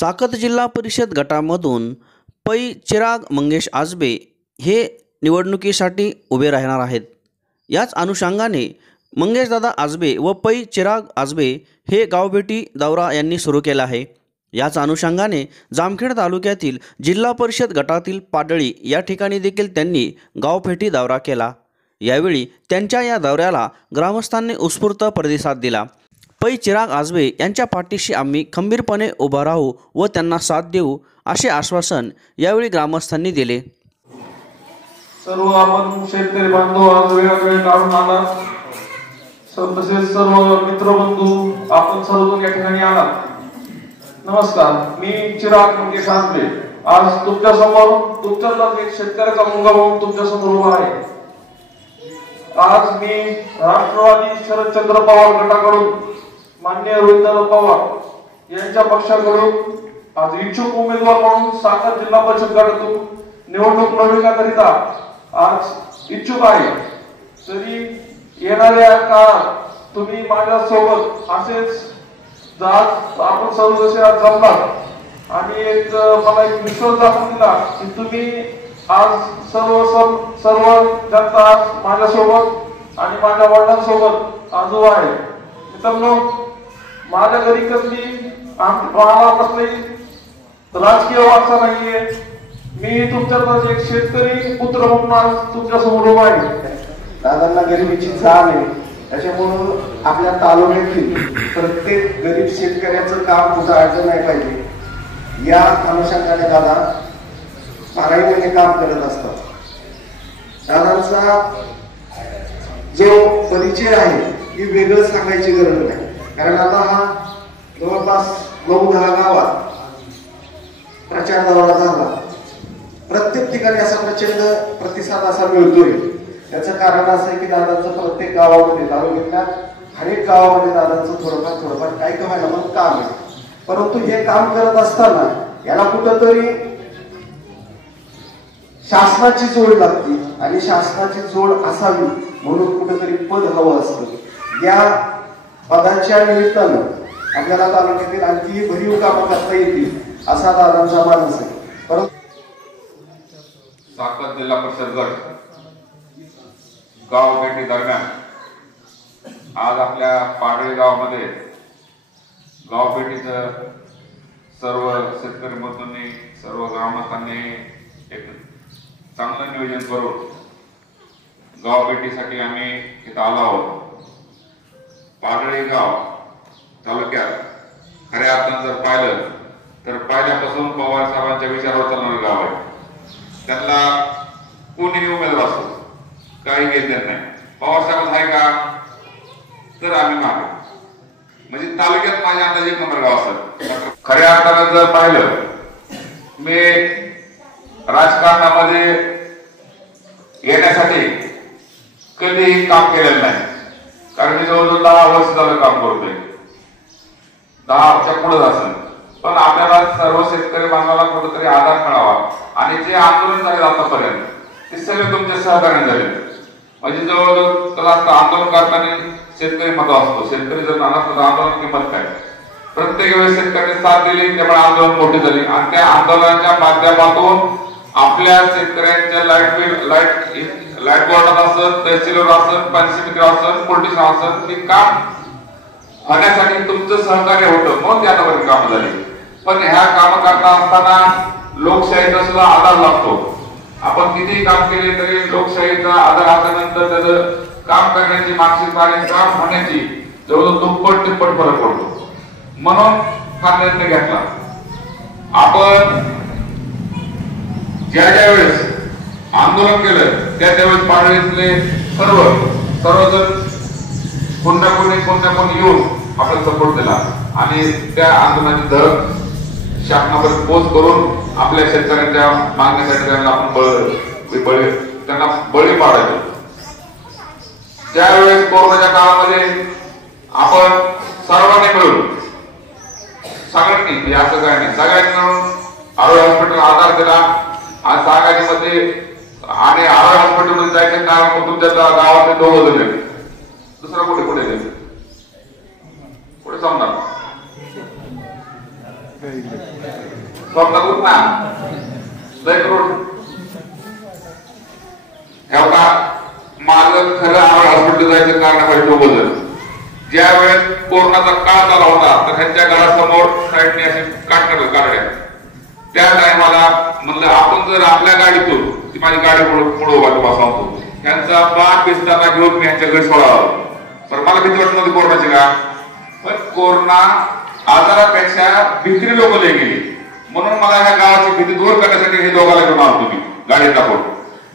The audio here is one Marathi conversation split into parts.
चाकत जिल्हा परिषद गटामधून पै चिराग मंगेश आजबे हे निवडणुकीसाठी उभे राहणार आहेत। याच अनुषंगाने मंगेशदादा आजबे व पै चिराग आजबे हे गावभेटी दौरा यांनी सुरू केला आहे। याच अनुषंगाने जामखेड तालुक्यातील जिल्हा परिषद गटातील पाडळी या ठिकाणी देखील त्यांनी गावभेटी दौरा केला। यावेळी त्यांच्या या दौऱ्याला ग्रामस्थांनी उत्स्फूर्त प्रतिसाद दिला। पै चिराग आजबे यांच्या पाठीशी आम्ही खंबीरपणे उभा राहू व त्यांना साथ देऊ असे आश्वासन यावेळी ग्रामस्थांनी दिले। सर्व आपण शेतकरी बांधव आज वेळ काढून आला, तसेच सर्व मित्रबंधू आपण सर्वजण या ठिकाणी आला। नमस्कार, मी चिराग मंगेश आजबे आज तुमच्या समोर तुमच्यातलाच एक शेतकऱ्याचा मुलगा म्हणून तुमच्या समोर उभा आहे। आज मी राष्ट्रवादी शरदचंद्र पवार गटाकडून माननीय रोहितदादा पवार यांच्या पक्षाकडून आज इच्छुक उमेदवार म्हणून चाकत जिल्हा परिषद गटातून निवडणूक लढवण्याकरिता आज इच्छुक आहे। तरी येणाऱ्या काळात तुम्ही माझ्या सोबत असेच आपण सर्व जसे आज जमलात आणि एक मला एक विश्वास दाखवून दिला की तुम्ही आज सर्व जनता आज माझ्यासोबत आणि माझ्या वडिलांसोबत आज उभा आहे। मित्रांनो, माझ्या घरी कसली मला कसली राजकीय वारसा नाहीये। मी तुमच्यातच एक शेतकरी पुत्र म्हणून आज तुमच्या समोर उभा आहे। दादांना गरिबीची जाण आहे, त्याच्यामुळं आपल्या तालुक्यातील प्रत्येक गरीब शेतकऱ्याचं काम कुठं अडचण नाही पाहिजे या अनुषंगाने दादा पारायणाने काम करत असतात। दादांचा जो परिचय आहे ही वेगळं सांगायची गरज नाही, कारण आता हा जवळपास 9-10 गावात प्रचार दौरा झाला। प्रत्येक ठिकाणी असा प्रचंड प्रतिसाद असा मिळतोय। त्याचं कारण असं आहे की दादांचं प्रत्येक गावामध्ये तालुक्यातल्या अनेक गावामध्ये दादांचं थोडंफार काही कमायला मग काम आहे। परंतु हे काम करत असताना याला कुठंतरी शासनाची जोड लागते आणि शासनाची जोड असावी म्हणून कुठेतरी पद हवं असतं। या पदाच्या निमित्तानं आपल्याला तालुक्यातील आणखी भरीव कामं करता येतील असा दादांचा मानस आहे। परंतु चाकत जिल्हा परिषद गट गाव भेटी दरम्यान आज आपल्या पाडळी गावामध्ये गाव भेटीचं सर्व शेतकरी बंधूंनी सर्व ग्रामस्थांनी एक चांगलं नियोजन करून गाव भेटीसाठी आम्ही इथं आलो आहोत। पाडळी गाव तालुक्यात खऱ्या अर्थानं जर पाहिलं तर पहिल्यापासून पवार साहेबांच्या विचारावर चालणारं गाव आहे। त्यांना कोणीही उमेदवार असतो काही घेत नाही, पवार साहेब आहे का तर आम्ही मागे, म्हणजे तालुक्यात माझ्या अंदाजे 1 नंबर गाव असत। खऱ्या अर्थानं जर पाहिलं मी राजकारणामध्ये येण्यासाठी कधीही काम केलेलं नाही, कारण मी जवळजवळ 10 वर्ष झालं काम करतोय, 10च्या पुढेच असेल। पण आपल्याला सर्व शेतकरी बांधवाला कुठेतरी आधार मिळावा आणि जे आंदोलन झाले आतापर्यंत ते सगळे तुमच्या सहकार्याने झाले। म्हणजे जवळजवळ त्याला आंदोलन करताना शेतकरी महत्व असतो, शेतकरी जर नसतो आंदोलन किंमत काय। प्रत्येक वेळेस शेतकऱ्यांनी साथ दिली, त्यामुळे आंदोलन मोठी झाली आणि त्या आंदोलनाच्या माध्यमातून आपल्या शेतकऱ्यांच्या लाईट बोर्डात असत, तहसीलवर असत, पंचायत असत, पोलिटिशन असत, ते काम होण्यासाठी तुमचं सहकार्य होतं म्हणून त्या नंबर कामं झाली। पण ह्या काम करता असताना लोकशाहीचा सुद्धा आधार लागतो। आपण कितीही काम केले तरी लोकशाहीचा आधार आल्यानंतर त्याचं काम करण्याची मानसिकता आणि काम होण्याची जवळजवळ दुप्पट तिप्पट फरक पडतो। म्हणून हा निर्णय घेतला। आपण ज्या वेळेस आंदोलन केलं त्या त्यावेळेस पाडळीतले सर्वजण कोणत्या कोणी येऊन आपण सपोर्ट दिला आणि त्या आंदोलनाची धग शासनापर्यंत पोच करून आपल्या शेतकऱ्यांच्या मागण्यासाठी त्यांना आपण त्यांना बळी पाडायचो। त्यावेळेस कोरोनाच्या काळामध्ये आपण सर्वांनी मिळून सगळ्यांनी असं काय नाही सगळ्यांनी मिळून आरोग्य हॉस्पिटल आधार दिला आणि सांगायमध्ये आणि आरोग्य हॉस्पिटल जायचं कारण तुमच्या गावातले 2 जण दुसरा कुठे स्वप्नातून ना लय करोड एवढा माझं खरं हॉस्पिटल जायचं कारण बदल ज्या वेळेस कोरोनाचा काळ चालू होता तर त्यांच्या घरासमोर साईडने असे काढल्या त्या टायमाला म्हणलं आपण जर आपल्या गाडीतून ती माझी गाडी पुढे बसवतो त्यांचा बाण बिस्ताना घेऊन मी यांच्या घरी सोडावं पण मला भीती वाटत नव्हती कोरोनाची का पण कोरोना आजारापेक्षा भीती लोक लय गेली म्हणून मला ह्या गावाची भीती दूर करण्यासाठी हे दोघाला घेऊन आलो तुम्ही गाडीत टाकून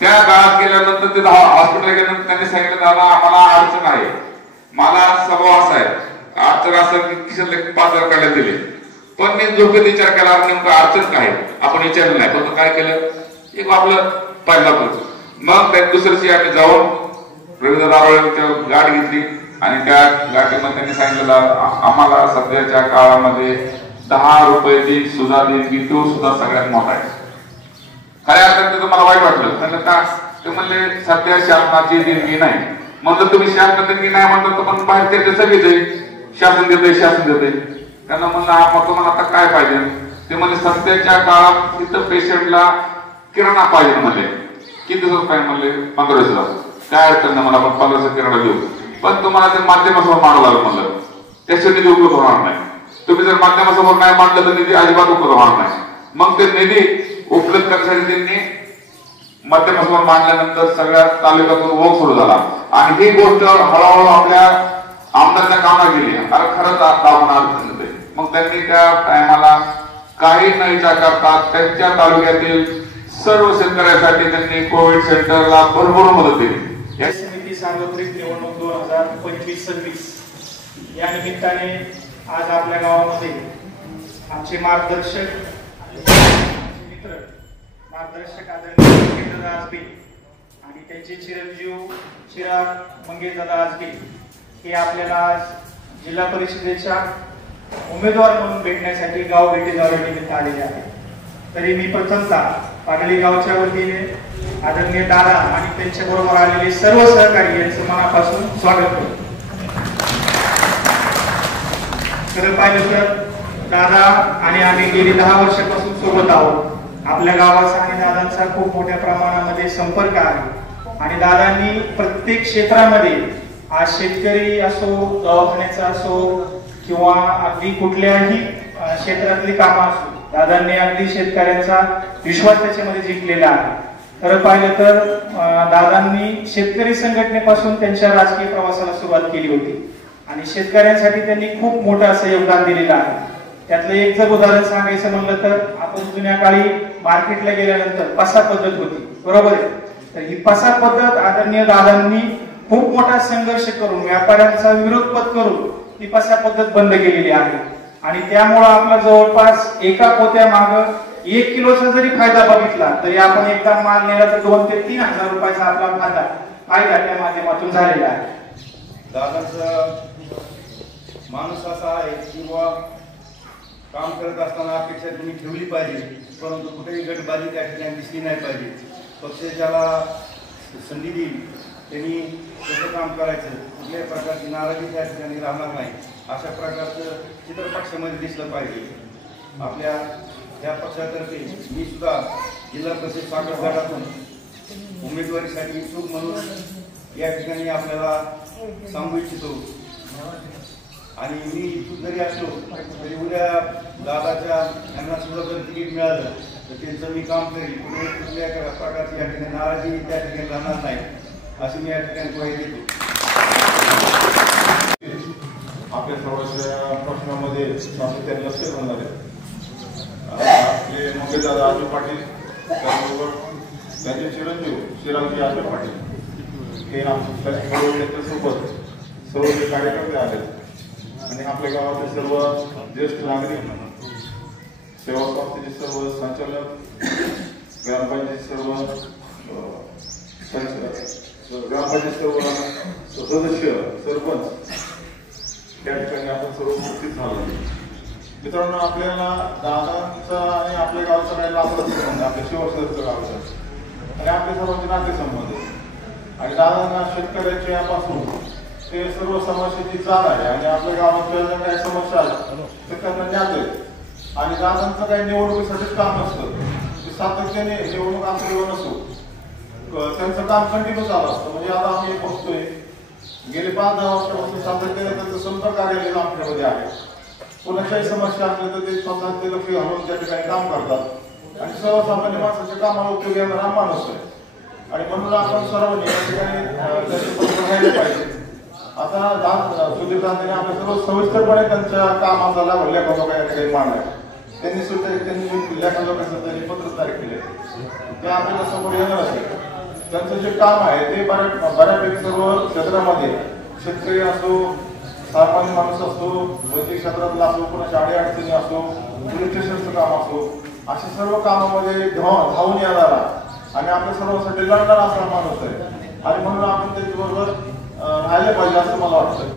त्या गावात गेल्यानंतर ते हॉस्पिटल गेल्यानंतर त्यांनी सांगितलं दादा आम्हाला अडचण आहे मला स्वभाव आहे अडचण असं की खिशातले 5,000 काढले दिले पण मी झोपेत विचार केला नेमकं अडचण काय आपण विचारलं नाही पण काय केलं एक आपलं पहिला मग त्या दुसऱ्याची आम्ही जाऊन रवींद्र दारोळे गाडी घेतली आणि त्या गाडीमध्ये त्यांनी सांगितलं आम्हाला सध्याच्या काळामध्ये 10 रुपयाची सुद्धा देणगी तो सुद्धा सगळ्यात मोठा आहे खऱ्या अर्थाने तुम्हाला वाईट वाटलं त्यांना का ते म्हणले सध्या शासनाची देणगी नाही म्हणलं तुम्ही शासन देणगी नाही म्हणलं तर पण बाहेर ते सगळीच आहे शासन देते त्यांना म्हणलं मग तुम्हाला आता काय पाहिजे ते म्हणजे सध्याच्या काळात इथं पेशंटला किराणा पाहिजे म्हणले किती दिवस पाहिजे म्हणले 15 दिवस काय अडचण नाही मला आपण 1500 किराणा देऊ पण तुम्हाला ते माध्यमासमोर मांडावं लागलं म्हणलं त्याचे निधी उपलब्ध होणार नाही तुम्ही जर माध्यमासमोर नाही मांडलं तर निधी अजिबात उपलब्ध होणार नाही मग ते निधी उपलब्ध करण्यासाठी त्यांनी माध्यमासमोर मांडल्यानंतर सगळ्या तालुक्यातून ओघ सुरू झाला आणि ही गोष्ट हळूहळू आपल्या आमदारांच्या कामात गेली अरे खरंच आपण अडचण होते मग त्यांनी त्या टायमाला काही न विचार करता त्यांच्या तालुक्यातील सर्व शेतकऱ्यांसाठी त्यांनी कोविड सेंटरला भरपूर मदत दिली या समिती सार्वत्रिक निवडणूक 2025-26 या निमित्ताने आज आपल्या गावामध्ये आमचे मार्गदर्शक मित्र मार्गदर्शक आदरणीय मंगेशदादा आजबे आणि त्यांचे चिरंजीव चिराग मंगेशदादा आजबे हे आपल्याला आज जिल्हा परिषदेच्या उमेदवार म्हणून भेटण्यासाठी गाव भेटी निमित्त आलेले आहेत तरी मी प्रथमतः पाडळी गावच्या वतीने आदरणीय दादा आणि त्यांच्या बरोबर आलेले सर्व सहकारी यांचं मनापासून स्वागत करतो खरं पाहिलं तर दादा आणि आम्ही गेली 10 वर्षापासून सोबत आहोत आपल्या गावाचा आणि दादांचा खूप मोठ्या प्रमाणामध्ये संपर्क आहे आणि दादांनी प्रत्येक क्षेत्रामध्ये आज शेतकरी असो दवाखान्याचा असो किंवा अगदी कुठल्याही क्षेत्रातली कामं असो दादांनी अगदी शेतकऱ्यांचा विश्वास त्याच्यामध्ये जिंकलेला आहे खरं पाहिलं तर दादांनी शेतकरी संघटनेपासून त्यांच्या राजकीय प्रवासाला सुरुवात केली होती आणि शेतकऱ्यांसाठी त्यांनी खूप मोठं असं योगदान दिलेलं आहे त्यातलं एक जर उदाहरण सांगायचं म्हणलं तर आपण जुन्या काळी मार्केटला गेल्यानंतर पसा पद्धत होती बरोबर आहे तर ही पसा पद्धत आदरणीय दादांनी खूप मोठा संघर्ष करून व्यापाऱ्यांचा विरोध पत्करून ही पसा पद्धत बंद केलेली आहे आणि त्यामुळे आपला जवळपास एका पोत्या माग 1 किलोचा जरी फायदा बघितला तरी आपण एकदा माल नेला तर 2 ते 3 हजार रुपयाचा आपला फायदा त्या माध्यमातून झालेला आहे दादाचा माणूस असा आहे किंवा काम करत असताना अपेक्षा तुम्ही ठेवली पाहिजे परंतु कुठेही गटबाजी त्या ठिकाणी दिसली नाही पाहिजे पक्ष ज्याला संधी देईल त्यांनी कसं काम करायचं कुठल्याही प्रकारची नाराजी त्या ठिकाणी राहणार नाही अशा प्रकारचं चित्र पक्षामध्ये दिसलं पाहिजे आपल्या या पक्षातर्फे मी सुद्धा जिल्हा परिषद साखर गटातून उमेदवारीसाठी इच्छुक म्हणून या ठिकाणी आपल्याला सांगू इच्छितो आणि मी इच्छुक जरी असलो तरी उद्या दादाच्या यांना सुद्धा जर तिकीट मिळालं तर त्यांचं मी काम करेल कुठल्या प्रकारची या ठिकाणी नाराजी त्या ठिकाणी राहणार नाही अशी मी या ठिकाणी ग्वाही देतो आपल्या सर्वांच्या प्रश्नामध्ये सातत्याने लक्ष घालणार आहे आपले मंगेशदादा आजबे पाटील त्याचबरोबर त्यांचे चिरंजीव चिरागजी आजबे पाटील हे आमच्या सोबत सर्व जे कार्यकर्ते आहेत आणि आपल्या गावातील सर्व ज्येष्ठ नागरिक सेवा संस्थेचे सर्व संचालक ग्रामपंचायत सर्व ग्रामपंचायत सर्व सदस्य सरपंच त्या ठिकाणी आपण सर्व उपस्थित झालो मित्रांनो आपल्याला दादांचा आणि आपल्या गावचा काही लाभच संबंध आपल्या शिवसेनेचं गावचा आणि आपल्या सर्वांचे नातेसंबंध आणि दादांना शेतकऱ्याच्या पासून ते सर्व समस्येची जाण आहे आणि आपल्या गावातल्या ज्या काही समस्या आहेत ते त्यांना ज्ञात आहेत आणि दादांचं काही निवडणुकीसाठीच काम नसतं, ते सातत्याने निवडणूक असो नसो त्यांचं काम कंटिन्यू चालू असतं. म्हणजे आता आम्ही बघतोय गेले 5-10 वर्षापासून सातत्याने त्यांचं संपर्क कार्यालय आमच्यामध्ये आहे. कोणाच्याही समस्या असल्या तर ते स्वतः ते लक्ष घालून त्या ठिकाणी काम करतात आणि सर्वसामान्य माणसाच्या कामाला उपयोग येणारा माणूस आहे. आणि म्हणून आपण सर्वांनी या ठिकाणी राहायला पाहिजे. आता सुधीर दादांनी आपल्या सर्व सविस्तरपणे त्यांच्या कामाचा लाभ लेखा या ठिकाणी मांडलाय. त्यांनी सुद्धा त्यांनी लेखा लोकांचं त्यांनी पत्र तयार केले, ते आपल्याला समोर येणार असेल. त्यांचं जे काम आहे ते बऱ्यापैकी सर्व क्षेत्रामध्ये शेतकरी असो, सामान्य माणूस असो, वैद्यकीय क्षेत्रातला असो, कोणाच्या अडीअडचणी असो, पोलीस स्टेशनचं काम असो, अशा सर्व कामामध्ये धावून येणारा आणि आपल्या सर्वांसाठी लढणारा असा माणूस आहे. आणि म्हणून आपण त्याच्याबरोबर राहिले पाहिजे असं मला वाटतं.